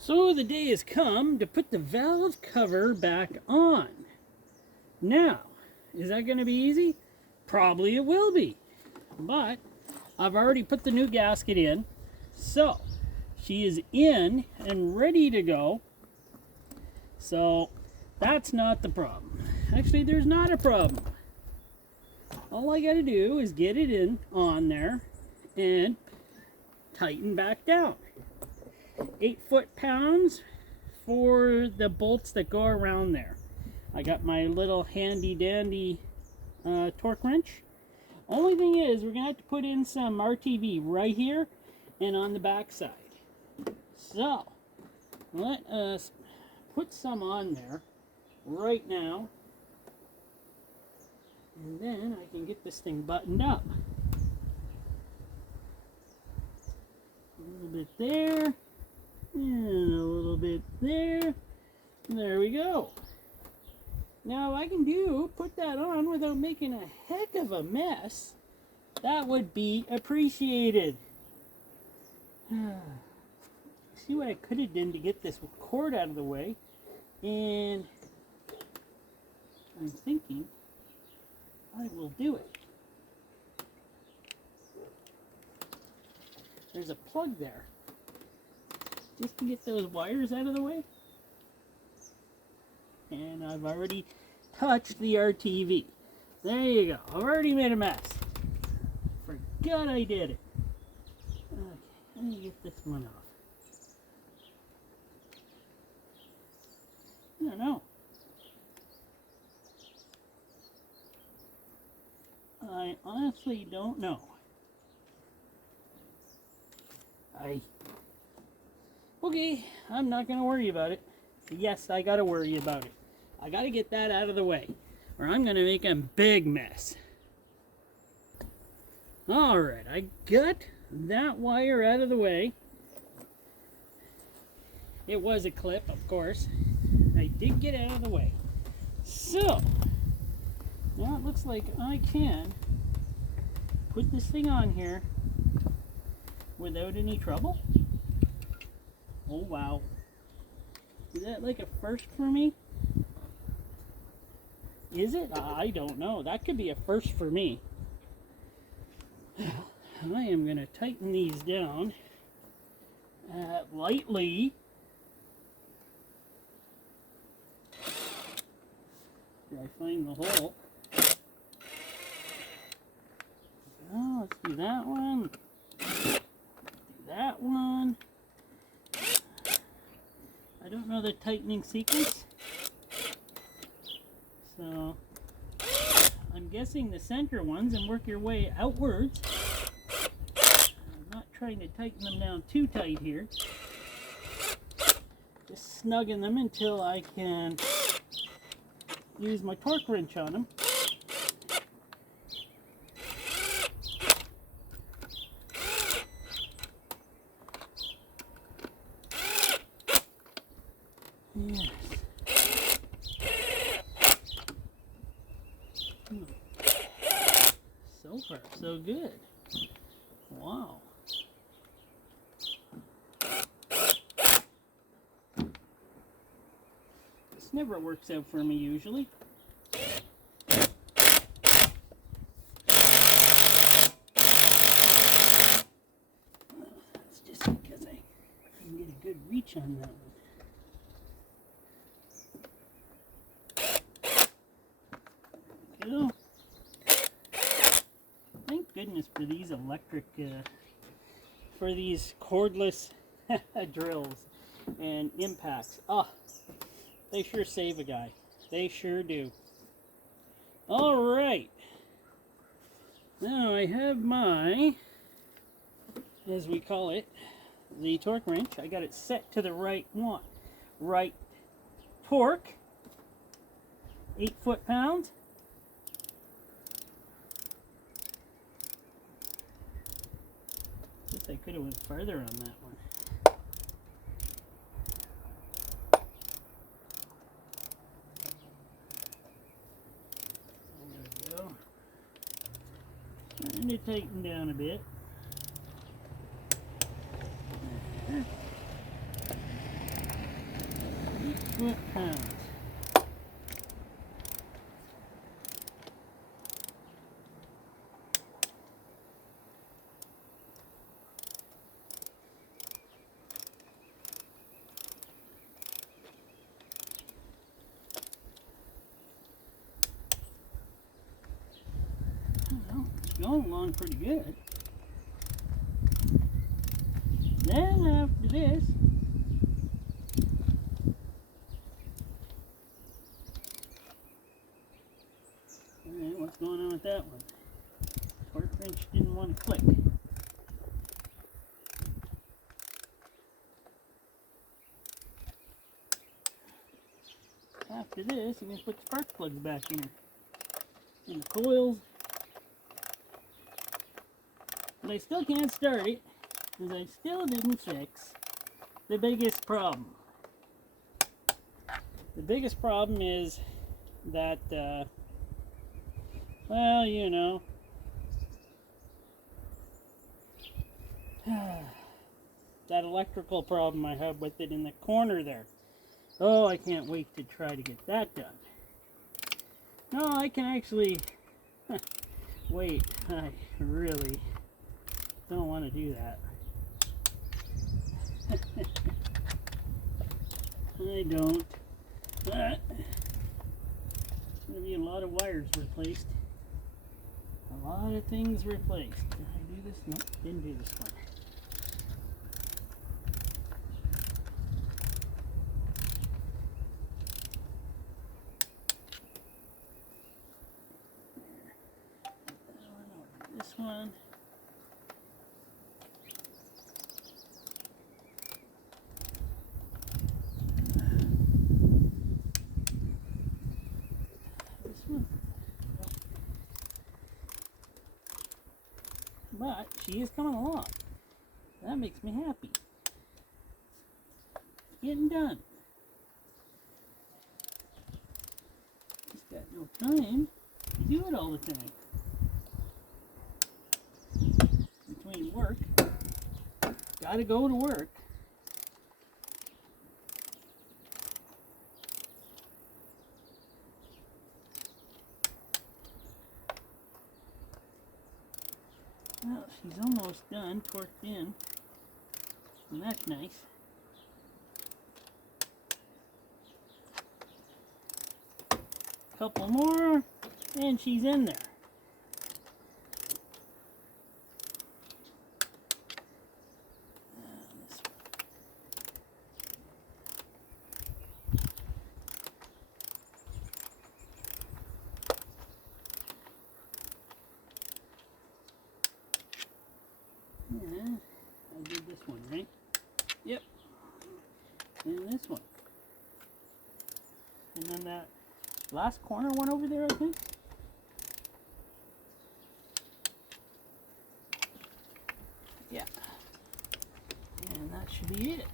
So the day has come to put the valve cover back on. Now, is that going to be easy? Probably it will be. But I've already put the new gasket in. So she is in and ready to go. So that's not the problem. Actually, there's not a problem. All I got to do is get it in on there and tighten back down. 8 foot-pounds for the bolts that go around there. I got my little handy dandy torque wrench. Only thing is, we're gonna have to put in some RTV right here and on the back side. So let us put some on there right now, and then I can get this thing buttoned up. A little bit there. And a little bit there. There we go. Now I can put that on without making a heck of a mess. That would be appreciated. See what I could have done to get this cord out of the way. And I'm thinking I will do it. There's a plug there. Just to get those wires out of the way. And I've already touched the RTV. There you go. I've already made a mess. Forgot I did it. Okay, let me get this one off. I don't know. I honestly don't know. Okay, I'm not going to worry about it. Yes, I got to worry about it. I got to get that out of the way, or I'm going to make a big mess. Alright, I got that wire out of the way. It was a clip, of course. I did get out of the way. So, now it looks like I can put this thing on here without any trouble. Oh wow. Is that like a first for me? Is it? I don't know. That could be a first for me. I am going to tighten these down lightly. Did I find the hole? Oh, let's do that one. Do that one. I don't know the tightening sequence, so I'm guessing the center ones and work your way outwards. I'm not trying to tighten them down too tight here. Just snugging them until I can use my torque wrench on them. Yes. So far, so good. Wow. This never works out for me usually. That's just because I didn't get a good reach on that one. Go. Thank goodness for these electric, for these cordless drills and impacts. Ah, they sure save a guy. They sure do. All right. Now I have my, as we call it, the torque wrench. I got it set to the right one. Right torque. 8 foot-pounds. I could have went further on that one. There we go. Trying to tighten down a bit. foot-pounds. Well, it's going along pretty good. Then after this, alright, what's going on with that one? Torque wrench didn't want to click. After this, I'm going to put spark plugs back in the coils. But I still can't start it because I still didn't fix the biggest problem. The biggest problem is that, well, you know, that electrical problem I have with it in the corner there. Oh, I can't wait to try to get that done. No, I can actually, wait, I really don't want to do that. I don't. There's going to be a lot of wires replaced. A lot of things replaced. Did I do this? Nope, didn't do this one. This one. But she is coming along. That makes me happy. It's getting done. Just got no time to do it all the time. Between work, gotta go to work. Well, she's almost done, torqued in, and that's nice. Couple more, and she's in there. Yeah, I did this one, right? Yep. And this one. And then that last corner one over there, I think. Yeah. And that should be it.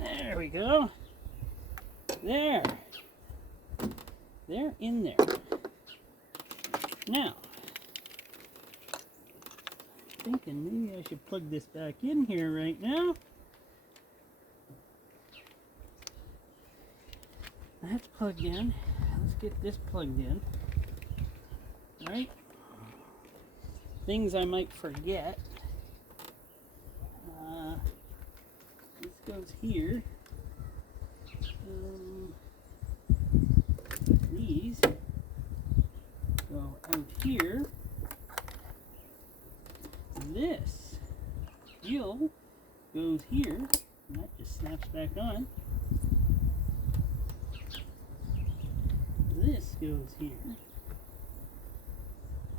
There we go. There. They're in there. Now, thinking maybe I should plug this back in here right now. That's plugged in. Let's get this plugged in. Right? Things I might forget. This goes here. These go out here. This gill goes here, and that just snaps back on. This goes here.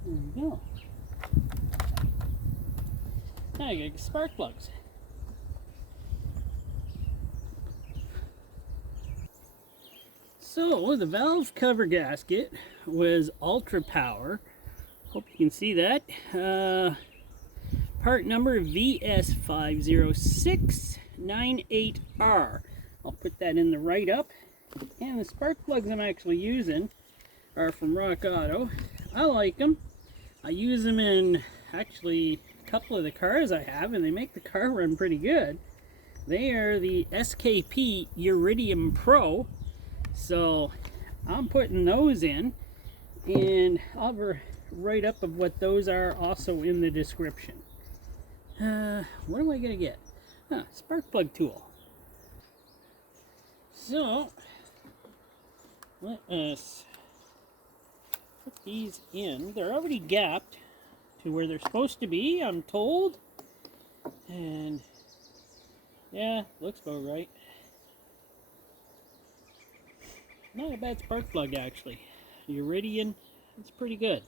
There we go. Now I got spark plugs. So the valve cover gasket was ultra power. Hope you can see that. Part number VS50698R. I'll put that in the write-up. And the spark plugs I'm actually using are from Rock Auto. I like them. I use them in actually a couple of the cars I have, and they make the car run pretty good. They are the SKP Iridium Pro. So I'm putting those in, and I'll have a write-up of what those are also in the description. What am I going to get? Spark plug tool. So let us put these in. They're already gapped to where they're supposed to be, I'm told. And yeah, looks about right. Not a bad spark plug, actually. Iridium, it's pretty good.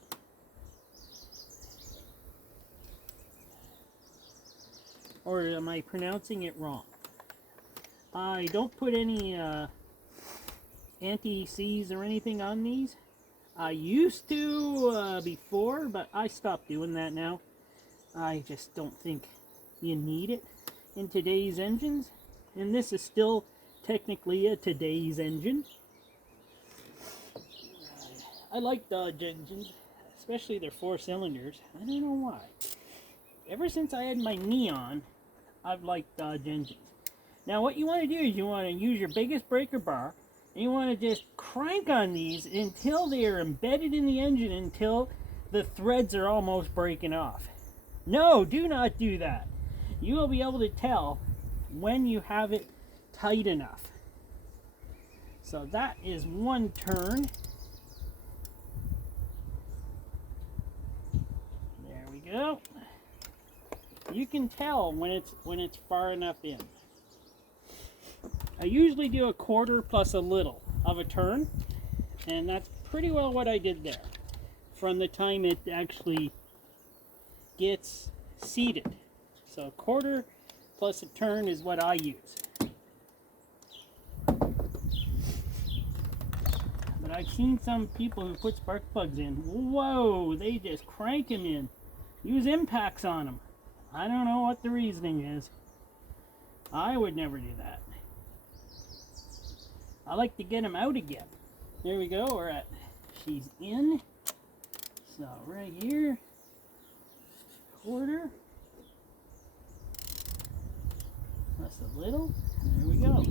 Or am I pronouncing it wrong? I don't put any anti-seize or anything on these. I used to before, but I stopped doing that now. I just don't think you need it in today's engines. And this is still technically a today's engine. I like Dodge engines, especially their 4 cylinders. I don't know why. Ever since I had my Neon, I've liked Dodge engines. Now what you want to do is you want to use your biggest breaker bar, and you want to just crank on these until they are embedded in the engine, until the threads are almost breaking off. No, do not do that. You will be able to tell when you have it tight enough. So that is one turn. There we go. You can tell when it's far enough in. I usually do a quarter plus a little of a turn, and that's pretty well what I did there from the time it actually gets seated. So a quarter plus a turn is what I use. But I've seen some people who put spark plugs in. Whoa, they just crank them in. Use impacts on them. I don't know what the reasoning is. I would never do that. I like to get them out again. There we go, we're at, she's in. So right here, quarter, plus a little, there we go.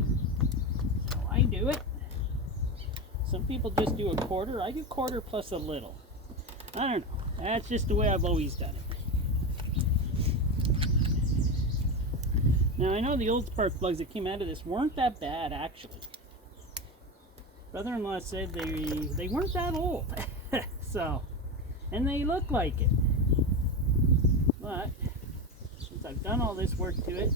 So I do it. Some people just do a quarter. I do quarter plus a little. I don't know. That's just the way I've always done it. Now I know the old spark plugs that came out of this weren't that bad, actually. Brother-in-law said they weren't that old. So, and they look like it. But since I've done all this work to it,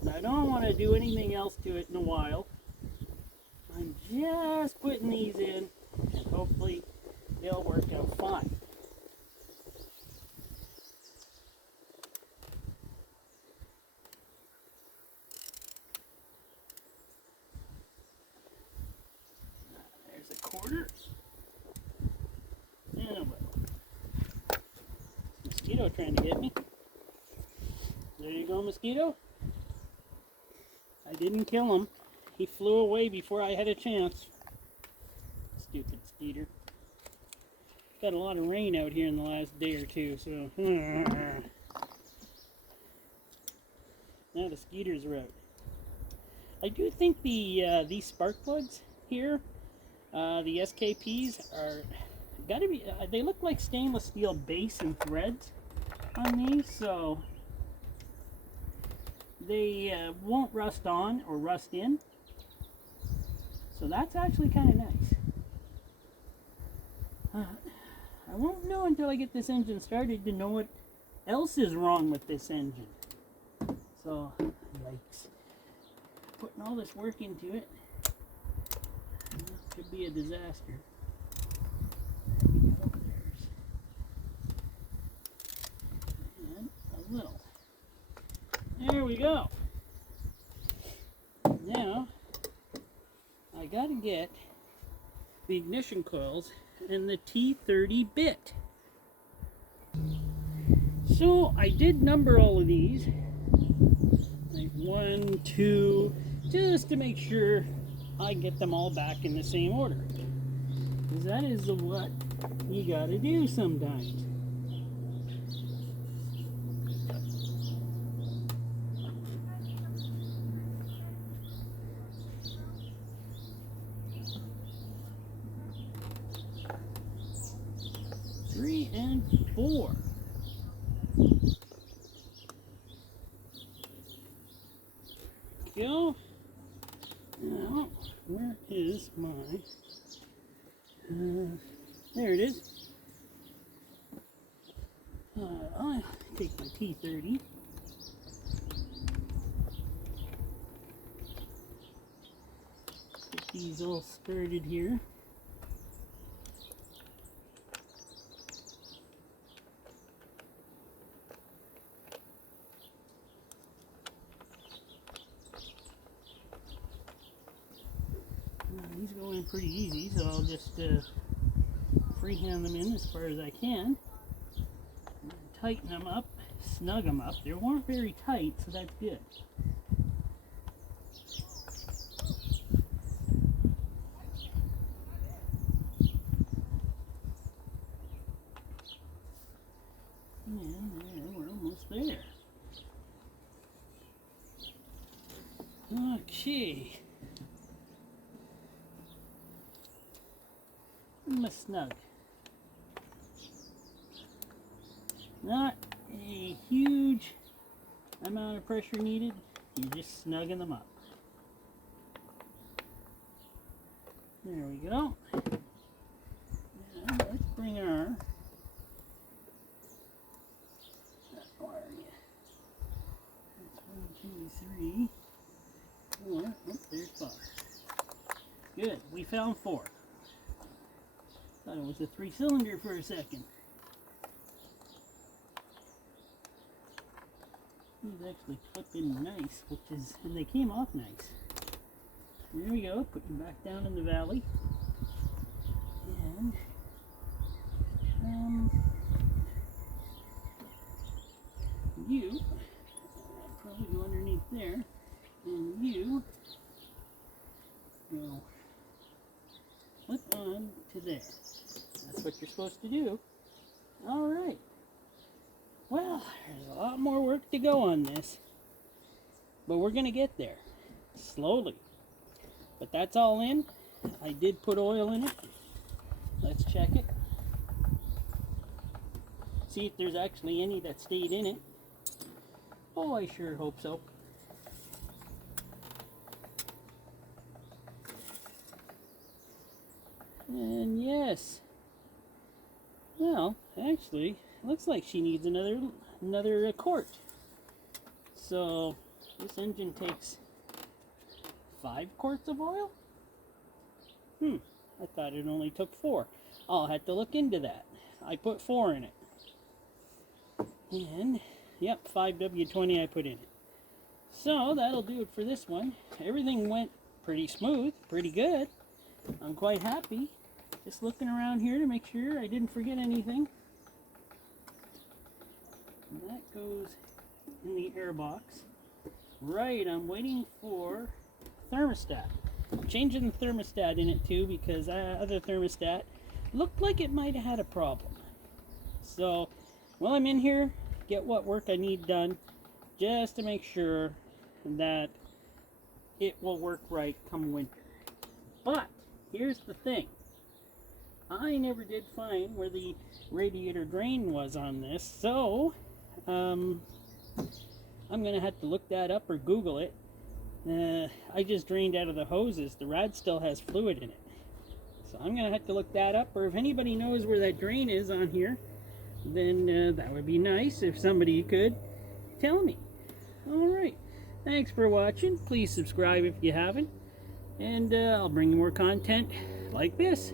and I don't want to do anything else to it in a while, I'm just putting these in, and hopefully they'll work out fine. There's a quarter. And a little. Mosquito trying to get me. There you go, mosquito. I didn't kill him. He flew away before I had a chance. Stupid skeeter. Got a lot of rain out here in the last day or two, so. Now the skeeters are out. I do think these spark plugs here, the SKPs, are gotta be. They look like stainless steel base and threads on these, so they won't rust on or rust in. So that's actually kind of nice. I won't know until I get this engine started to know what else is wrong with this engine. So, yikes. Putting all this work into it could be a disaster. And a little. There we go. Now, I gotta get the ignition coils and the T30 bit. So I did number all of these, like 1, 2, just to make sure I get them all back in the same order. Because that is what you gotta do sometimes. 3 and 4. Go. Now, where is my... there it is. I'll take my T30. Get these all started here. These go in pretty easy, so I'll just freehand them in as far as I can. Tighten them up, snug them up. They weren't very tight, so that's good. And there, we're almost there. Okay. My snug. Not a huge amount of pressure needed. You're just snugging them up. There we go. Now let's bring our... where are you? That's 1, 2, 3, 4. Oh, there's 5. Good. We found 4. Thought it was a 3-cylinder for a second. These actually clip in nice, and they came off nice. There we go, put them back down in the valley. And you probably go underneath there, and you go flip on to there. That's what you're supposed to do. Alright. Well, there's a lot more work to go on this. But we're going to get there. Slowly. But that's all in. I did put oil in it. Let's check it. See if there's actually any that stayed in it. Oh, I sure hope so. And yes. Well, actually, looks like she needs another quart. So this engine takes 5 quarts of oil? I thought it only took 4. I'll have to look into that. I put 4 in it. And, yep, 5W20 I put in it. So that'll do it for this one. Everything went pretty smooth, pretty good. I'm quite happy. Just looking around here to make sure I didn't forget anything. And that goes in the air box. Right, I'm waiting for thermostat. I'm changing the thermostat in it too because that other thermostat looked like it might have had a problem. So while I'm in here, get what work I need done just to make sure that it will work right come winter. But here's the thing. I never did find where the radiator drain was on this, so I'm gonna have to look that up or Google it. I just drained out of the hoses. The rad still has fluid in it, so I'm gonna have to look that up. Or if anybody knows where that drain is on here, then that would be nice if somebody could tell me. All right, thanks for watching. Please subscribe if you haven't, and I'll bring you more content like this.